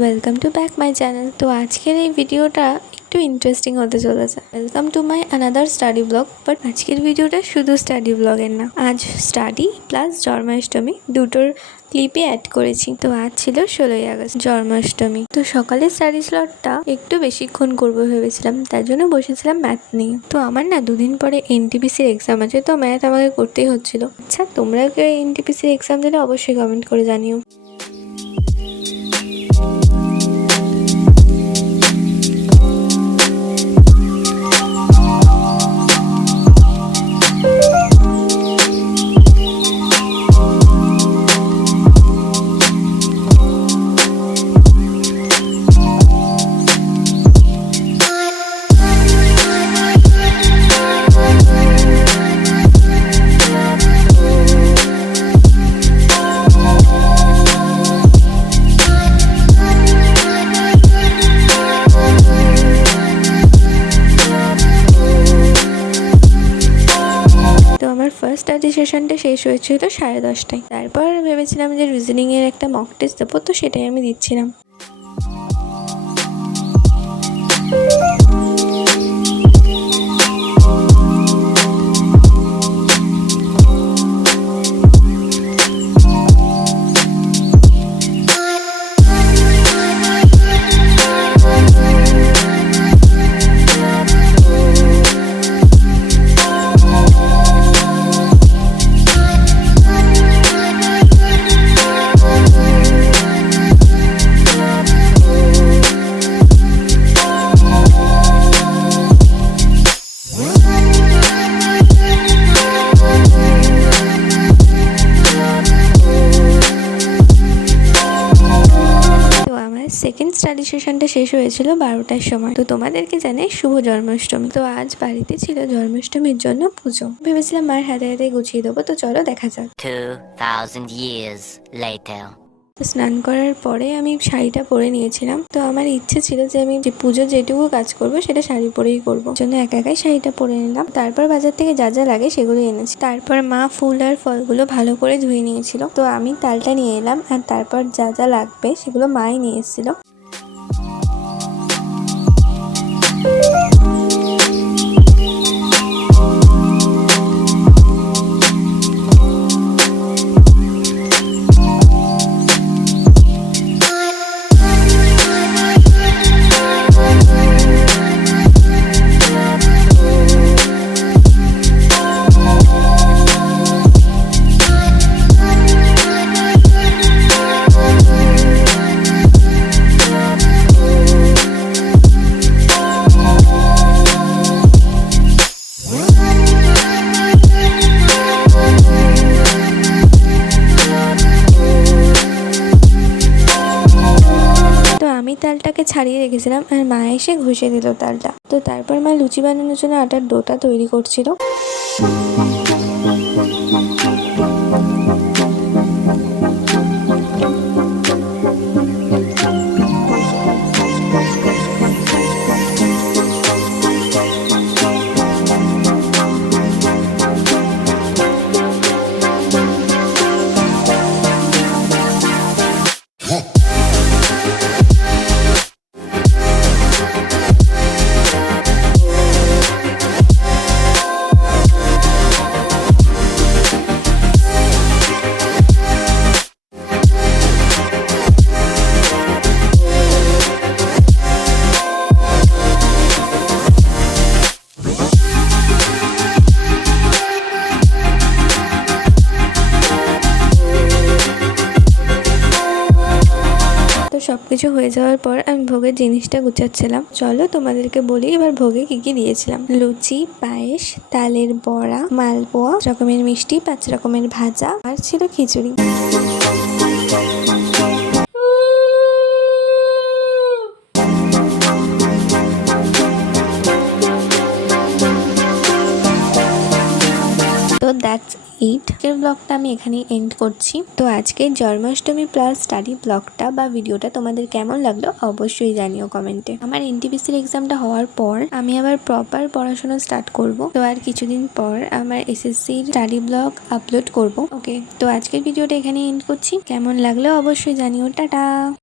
Welcome to back my channel. তো আজকের এই ভিডিওটা একটু ইন্টারেস্টিং হতে চলেছে। Welcome to my another study blog. But আজকের ভিডিওটা শুধু স্টাডি ব্লগের না, আজ স্টাডি প্লাস জন্মাষ্টমী দুটোর ক্লিপে অ্যাড করেছি। তো আজ ছিল 16ই আগস্ট, জন্মাষ্টমী। তো সকালে স্টাডি স্লটটা একটু বেশিক্ষণ করবো ভেবেছিলাম, তার জন্য বসেছিলাম ম্যাথ নিয়ে। তো আমার না দুদিন পরে এনটিপিসির এক্সাম আছে, তো ম্যাথ আমাকে করতেই হচ্ছিল। আচ্ছা, তোমরা কেউ এনটিপিসির এক্সাম দিলে অবশ্যই কমেন্ট করে জানিও। ফার্স্ট স্টাডি সেশনটা শেষ হয়েছিল 10:30টায়। তারপর ভেবেছিলাম যে রিজনিংয়ের একটা মক টেস্ট দেবো, তো সেটাই আমি দিচ্ছিলাম। সেকেন্ড স্টাডি সেশনটা শেষ হয়েছিল 12টার সময়। তো তোমাদেরকে জানাই শুভ জন্মাষ্টমী। তো আজ বাড়িতে ছিল জন্মাষ্টমীর জন্য পুজো। ভেবেছিলাম মার হাতে হাতে গুছিয়ে দেবো, তো চলো দেখা যাক। 2000 years later. তো স্নান করার পরে আমি শাড়িটা পরে নিয়েছিলাম। তো আমার ইচ্ছে ছিল যে আমি যে পুজো যেটুকু কাজ করবো সেটা শাড়ি পরেই করবো, জন্য একাই শাড়িটা পরে নিলাম। তারপর বাজার থেকে যা যা লাগে সেগুলো এনেছি। তারপর মা ফুল আর ফলগুলো ভালো করে ধুয়ে নিয়েছিল। তো আমি তালটা নিয়ে এলাম, আর তারপর যা যা লাগবে সেগুলো মাই নিয়ে এসেছিল। আমি তালটাকে ছাড়িয়ে রেখেছিলাম, আর মা এসে ঘষে দিল তালটা। তো তারপর মা লুচি বানানোর জন্য আটার ডোটা তৈরি করছিল। সবকিছু হয়ে যাওয়ার পর আমি ভোগের জিনিসটা গুছাচ্ছিলাম। চলো তোমাদেরকে বলি এবার ভোগে কি কি দিয়েছিলাম। লুচি, পায়েস, তালের বড়া, মালপোয়া, 5 রকমের মিষ্টি, 5 রকমের ভাজা, আর ছিল খিচুড়ি। তো দ্যাটস ইট। আজকের ব্লগটা আমি এখানেই এন্ড করছি। তো আজকের জন্মাষ্টমী প্লাস স্টাডি ব্লগটা বা ভিডিওটা তোমাদের কেমন লাগলো অবশ্যই জানিও কমেন্টে। আমার এনটিপিসির এক্সামটা হওয়ার পর আমি আবার প্রপার পড়াশোনা স্টার্ট করব। তো আর কিছুদিন পর আমার এসএসসির স্টাডি ব্লগ আপলোড করব। ওকে, তো আজকের ভিডিওটা এখানেই এন্ড করছি। কেমন লাগলো অবশ্যই জানিও। টাটা।